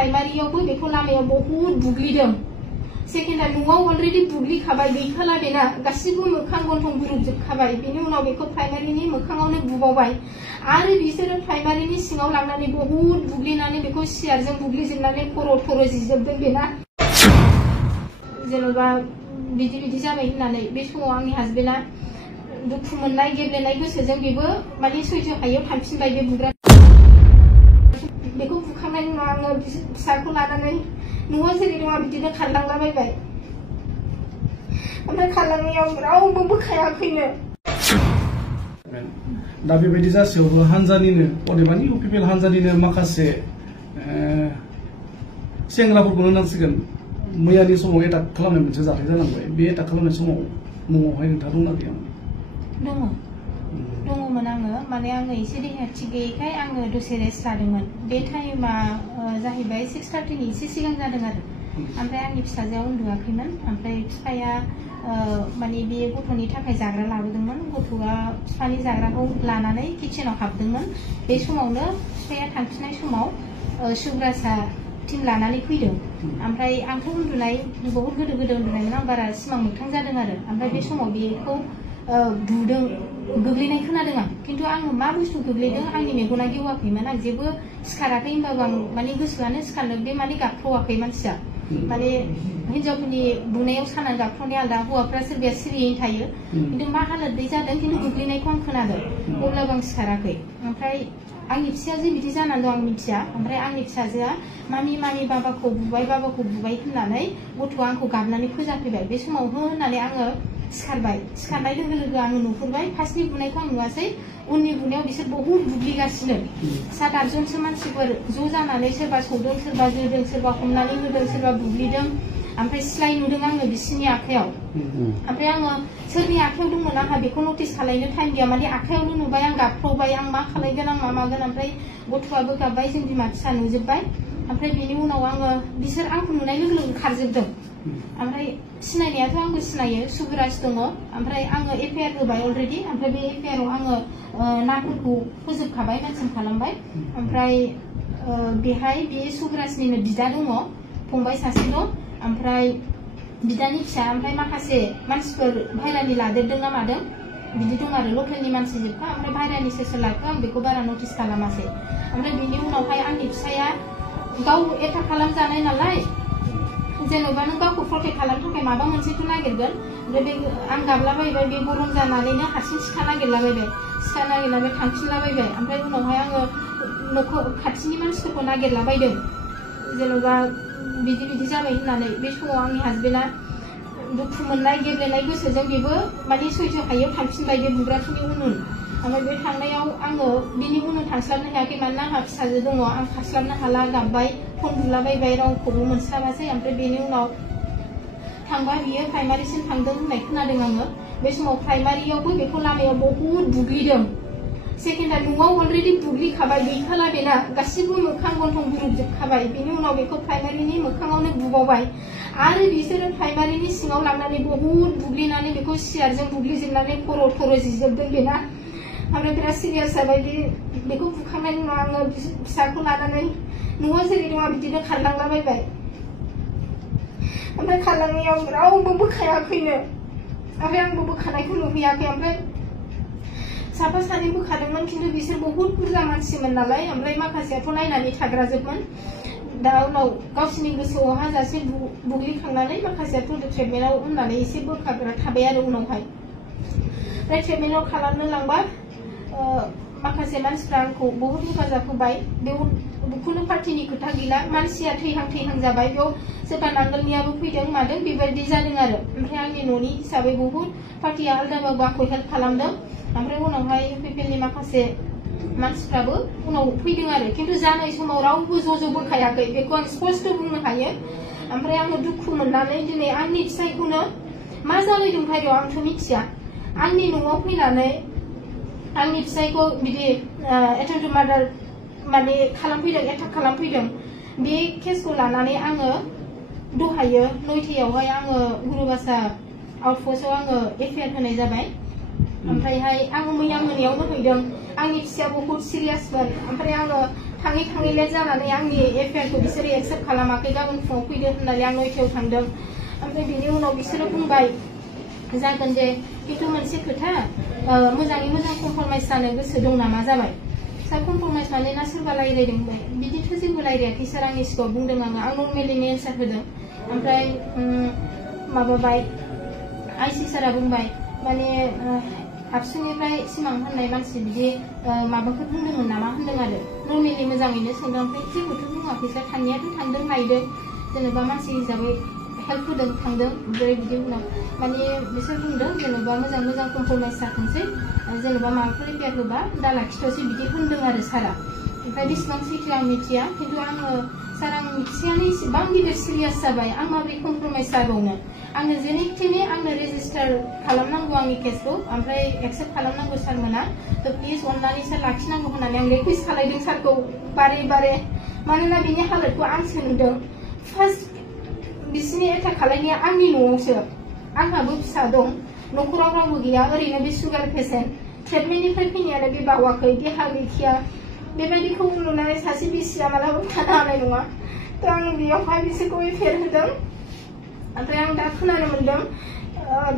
प्राइमारियावबो बेखौ लामायाव बहुत बुग्लिदों सेकेन्डआ न'आव अलरेडि बुग्लिखाबाय गैखाला बेना गासिबो मोखां गन्थं बुरुजोबखाबाय बेनि उनाव बेखौ प्राइमारिनि मोखाङावनो बुबावबाय आरो बिसोरो प्राइमारिनि सिङाव लांनानै बहुत बुग्लिनानै बेखौ सियारजों बुग्लिजोबनानै खर' थर' जिजोबदों बेना जेनेबा बिदि जाबाय होननानै बे समाव आंनि हासबेन्डआ दुखु मोननाय गेब्लेनाय गोसोजों बेबो माने सैज्य हायैयाव थांफिनबाय बे बुग्रा बेखौ बुखांनायनि उनाव आङो फिसाखौ लानानै न'आव जेरै दङ बिदिनो खारलांलाबायबाय ओमफ्राय खारलांनायाव रावबो बोखायाखैनो दा बेबायदि जासेयावबो हानजानिनो अदेबानि इउपिपिएल हानजानिनो माखासे सेंग्राफोरखौनो होनांसिगोन मैयानि समाव एटाक खालामनाय मोनसे जाथाय जालांबाय बे एटाक खालामनाय समाव न'आवहाय नोंथाङा दंना गैयामोन? दङमोन आङो माने आङो एसे देहाया थिग गैयैखाय आङो दसे रेस्ट लादोंमोन बे टाइमा जाहैबाय 6:30 नि एसे सिगां जादों आरो ओमफ्राय आंनि फिसाजोआ उन्दुआखैमोन ओमफ्राय बिफाया माने बे गथ'नि थाखाय जाग्रा लाबोदोंमोन गथ'आ बिफानि जाग्राखौ लानानै किचेनाव हाबदोंमोन बे समावनो बिफाया थांफिननाय समाव सुब्रासा टिम लानानै फैदों ओमफ्राय आंथ' उन्दुनाय बहुत गोदो उन्दुनायमोन आं बारा सिमां मोगथां जादों आरो ओमफ्राय बे समाव बेखौ बुदों गोग्लैनाय खोनादों आं किन्तु आङो मा बुस्थु गोग्लैदों आंनि मेगना गेवाखैमोन आं जेबो सिखाराखै होनबाबो आं माने गोसोआनो सिखारनो बे माने गाबख्रावाखै मानसिया माने हिनजावफोरनि बुनायाव साना गाबख्रावनाया आलादा हौवाफ्रा सोरबाया सिरियैनो थायो किन्तु मा हालोदै जादों किन्तु गोग्लैनायखौ आं खोनादों अब्लाबो आं सिखाराखै ओमफ्राय आंनि फिसाया जे बिदि जानानै दं आं मिथिया ओमफ्राय आंनि फिसाजोआ मामि बाबाखौ बुबाय होननानै गथ'आ आंखौ गाबनानै फोजाफैबाय बे समाव हो होननानै आङो सिखारबाय सिखारनाय लोगो आङो नुहुरबाय फार्स्टनि बुनायखौ आं नुवासै उननि बुनायाव बिसोर बहुत बुग्लिगासिनो 7-8 जनसो मानसिफोर ज' जानानै सोरबा सौदों सोरबा जोदों सोरबा हमनानै होदों सोरबा बुग्लिदों ओमफ्राय सिलाइ नुदों आङो बिसोरनि आखायाव ओमफ्राय आङो सोरनि आखायाव दंमोन आंहा बेखौ नटिस खालामनो टाइम गैया माने आखायावनो नुबाय आं गाबख्रावबाय आं मा खालायगोन आं मा मागोन ओमफ्राय गथ'आबो गाबबाय जों बिमा फिसा नुजोबबाय ओमफ्राय बेनि उनाव आङो बिसोर आंखौ नुनाय लोगो खारजोबदों ओमफ्राय सिनायनायाथ' आंबो सिनायो सुबुराज दङ ओमफ्राय आङो एफआइआर होबाय अलरेडि ओमफ्राय बे एफआइआराव आङो नाफोरखौ फोजोबखाबाय मेनसन खालामबाय ओमफ्राय बेहाय बे सुबुराजनिनो बिदा दङ फंबाय सासे दं ओमफ्राय बिदानि फिसा ओमफ्राय माखासे मानसिफोर बाहेरानि लादेरदों ना मादों बिदि दं आरो लकेलनि मानसि जोबखा ओमफ्राय बाहेरानि सोर लाखो आं बेखौ बारा नटिस खालामासै ओमफ्राय बेनि उनावहाय आंनि फिसाया गाव एटाक खालामजानाय नालाय जेनेबा नों गावखौ प्रटेक्ट खालामनो थाखाय माबा मोनसेखौ नागिरगोन ओमफ्राय बे आं गाबलाबायबाय बे गरम जानानैनो हारसिं सिखा नागिरलाबायबाय थांफिनलाबायबाय ओमफ्राय उनावहाय आङो न'खौ खाथिनि मानसिफोरखौ नागिरलाबायदों जेनेबा बिदि जाबाय होननानै बे समाव आंनि हासबेन्डआ दुखु मोननाय गेब्लेनाय गोसोजों बेबो माने सैज्य हायैयाव थांफिनबाय बे बुग्राफोरनि ओमफ्राय बे थांनायाव आङो बिनि उनाव थांस्लाबनो हायाखै मानोना आंहा फिसाजो दङ आं खारस्लाबनो हाला गाबबाय फन बुलाबायबाय रावखौबो मोनस्लाबासै ओमफ्राय बेनि उनाव थांबा बियो प्राइमारिसिम थांदों होननाय खोनादों आङो बे समाव प्राइमारियावबो बेखौ लामायाव बहुत बुग्लिदों सेकेन्डआ न'आव अलरेडि बुग्लिखाबाय गैखाला बेना गासिबो मोखां गन्थं बुरुजोबखाबाय बेनि उनाव बेखौ प्राइमारिनि मोखाङावनो बुबावबाय आरो बिसोरो प्राइमारिनि सिङाव लांनानै बहुत बुग्लिनानै बेखौ सियारजों बुग्लिजोबनानै खर' थर' जिजोबदों बेना ओमफ्राय बिराद सिरियास जाबाय बेखौ बुखांनायनि उनाव आङो फिसाखौ लानानै न'आव जेरै दङ बिदिनो खारलांलाबायबाय ओमफ्राय खारलांनायाव रावबो बोखायाखैनो ओमफ्राय आंबो बोखानायखौ नुहैयाखै ओमफ्राय साफा सानै बोखादोंमोन किन्तु बिसोर बहुत बुरजा मानसिमोन नालाय ओमफ्राय माखासेयाथ' नायनानै थाग्राजोबमोन दा उनाव गावसिनि गोसोआव हाजासे बुग्लिखांनानै माखासेयाथ' ट्रिटमेन्टआव होननानै एसे बोखाग्रा थाबाय आरो उनावहाय ओमफ्राय ट्रिटमेन्टआव खालामनो लांबा माखासे मानसिफ्रा आंखौ बहुत हेफाजाब होबाय बेयाव खुनु पार्टिनि खोथा गैला मानसिया थैहां जाबाय बेयाव सोरबा नांगोलनियाबो फैदों मादों बेबायदि जादों आरो ओमफ्राय आंनि न'नि हिसाबै बहुत पार्टिया आलादाबाबो आंखौ हेल्प खालामदों ओमफ्राय उनावहाय इउपिपिएलनि माखासे मानसिफ्राबो उनाव फैदों आरो किन्तु जानाय समाव रावबो ज' बोखायाखै बेखौ आं स्पष्ट बुंनो हायो ओमफ्राय आङो दुखु मोननानै दिनै आंनि फिसायखौनो मा जाबाय दं बायह्रायाव आंथ' मिथिया आंनि न'आव फैनानै आंनि फिसायखौ बिदि एटेम्प्ट टु मार्डार माने एटाक खालामफैदों बे केसखौ लानानै आङो दहायो 9थायावहाय आङो गुरुबासा आउटपस्टआव आङो एफआइआर होनाय जाबाय ओमफ्रायहाय आङो मैया मोनायावनो हैदों आंनि फिसाया बहुत सिरियासमोन ओमफ्राय आङो थाङै थाङै लेट जानानै आंनि एफआइआरखौ बिसोरो एक्सेप्ट खालामाखै गाबोन फुङाव फैदो होननानै आं 9टायाव थांदों ओमफ्राय बिनि उनाव बिसोरो बुंबाय जागोन दे खिन्थु मोनसे खोथा मोजाङै मोजां कमप्रमाइज जानो गोसो दं नामा जाबाय सार कमप्रमाइज माने ना सोरबा रायज्लायदोंबाय बिदिथ' जेबो रायज्लायाखै सार आंनि सिगाङाव बुंदों आं नर्मेलिनो एन्सार होदों ओमफ्राय माबाबाय आइसि सारा बुंबाय माने आबसुनिफ्राय सिमां होननाय मानसि बिदि माबाफोर बुंदोंमोन नामा होनदों आरो नर्मेलि मोजाङैनो सोंदों ओमफ्राय जेबोथ' बुङाखै सार थांनायाथ' थांदों नायदों जेनेबा मानसि हिसाबै हेल्प होदों थांदों ओमफ्राय बिदि उनाव माने बिसोर बुंदों जेनेबा मोजां मोजां कमप्रमाइज जाथोंसै जेनेबा माबाफोर एफआइआर होबा दा लाखिथ'सै बिदि होनदों आरो सारा ओमफ्राय बेसेबां सैथो आं मिथिया खिन्थु आङो सार आं मिथियानो इसेबां गिदिर सिरियास जाबाय आं माबोरै कमप्रमाइज जाबावनो आङो जेने थेने आंनो रेजिस्टार खालामनांगौ आंनि केसखौ ओमफ्राय एक्सेप्ट खालामनांगौ सारमोना थ' प्लिज अननानै सार लाखिनांगौ होननानै आं रिकुवेस्ट खालामदों सारखौ बारे बारे मानोना बिनि हालोदखौ आंसो नुदों फार्स्ट बिसिनि एटाक खालामनाया आंनि न'आवसो आंहाबो फिसा दं न'खराव रावबो गैया ओरैनो बे सुगार पेसेन्ट ट्रिटमेन्टनिफ्राय फैनायानो बे बावाखै देहा गैखाया बेबायदिखौ नुनानै सासे बिसिया मालाबा थानो हानाय नङा थ' आं बेयावहाय बिसोरखौ एफआइआर होदों ओमफ्राय आं दा खोनानो मोन्दों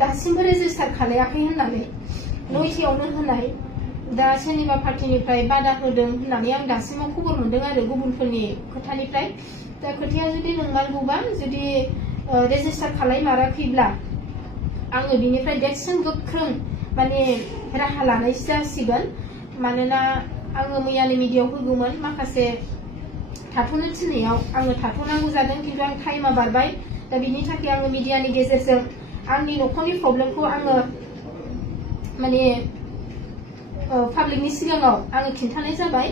दासिमबो रेजिस्टार खालायाखै होननानै 9टायावनो होनाय दा सोरनिबा पार्टिनिफ्राय बादा होदों होननानै आं दासिमाव खबर मोन्दों आरो गुबुनफोरनि खोथानिफ्राय दा खोथाया जुदि नंमारगौबा जुदि रेजिस्टार खालायमाराखैब्ला आङो बिनिफ्राय देरसिन गोख्रों माने राहा लानायसो जासिगोन मानोना आङो मैयानि मिडियायाव होगौमोन माखासे थाथ'नो थिननायाव आङो थाथ'नांगौ जादों खिन्थु आं टाइमा बारबाय दा बिनि थाखाय आङो मिडियानि गेजेरजों आंनि न'खरनि प्रब्लेमखौ आङो माने पाब्लिकनि सिगाङाव आङो खिन्थानाय जाबाय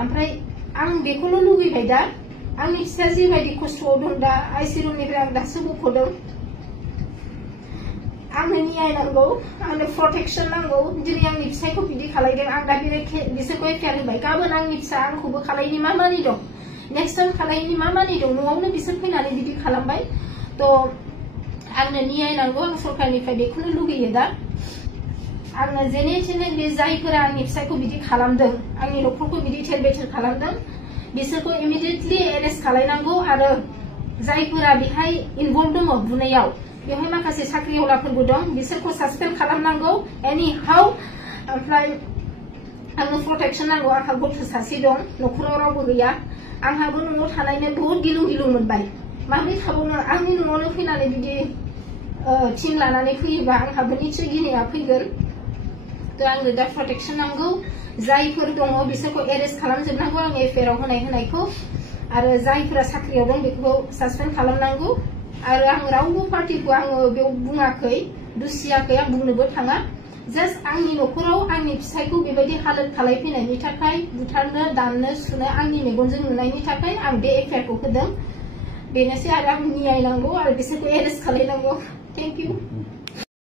ओमफ्राय आं बेखौल' लुगैबाय दा आंनि फिसाया जेबायदि खस्थ'आव दं दा आइसि रुमनिफ्राय आं दासो बख'दों आंनो न्याय नांगौ आंनो प्रटेक्सन नांगौ दिनै आंनि फिसायखौ बिदि खालायदों आं दा बिसोरखौ एफआइआर होबाय गाबोन आंनि फिसा आंखौबो खालायनि मा मानि दं नेक्स्ट टाइम खालायनि मा मानि दं न'आवनो बिसोर फैनानै बिदि खालामबाय थ' आंनो न्याय नांगौ आं सरकारनिफ्राय बेखौनो लुगैयो दा आंनो जेने थेने बे जायफोरा आंनि फिसायखौ बिदि खालामदों आंनि न'खरखौ बिदि थेर बेथेर खालामदों बिसोरखौ इमिडियेटलि एरेस्ट खालायनांगौ आरो जायफोरा बेहाय इनभल्भ दङ बुनायाव बेवहाय माखासे साख्रिआवलाफोरबो दं बिसोरखौ सासपेन्ड खालामनांगौ एनि हाउ ओमफ्राय आंनो प्रटेक्सन नांगौ आंहा गथ' सासे दं न'खराव रावबो गैया आंहाबो न'आव थानायनो बहुत गिलुं गिलुं मोनबाय माबोरै थाबावनो आंनि न'आवनो फैनानै बिदि टिम लानानै फैयोबा आंहाबो निसय गिनाया फैगोन थ' आंनो दा प्रटेक्सन नांगौ जायफोर दङ बिसोरखौ एरेस्ट खालामजोबनांगौ आं एफआइआर होनायखौ आरो जायफोरा साख्रियाव दं बेखौ सासपेन्ड खालामनांगौ आरो आं रावबो पार्टिखौ आङो बेयाव बुङाखै दुसियाखै आं बुंनोबो थाङा जास्ट आंनि न'खराव आंनि फिसायखौ बेबायदि हालोद खालायफैनायनि थाखाय बुथारनो दाननो सुनो आंनि मेगनजों नुनायनि थाखाय आं बे एफआइआरखौ होदों बेनोसै आरो आं न्याय नांगौ आरो बिसोरखौ एरेस्ट खालायनांगौ थेंक इउ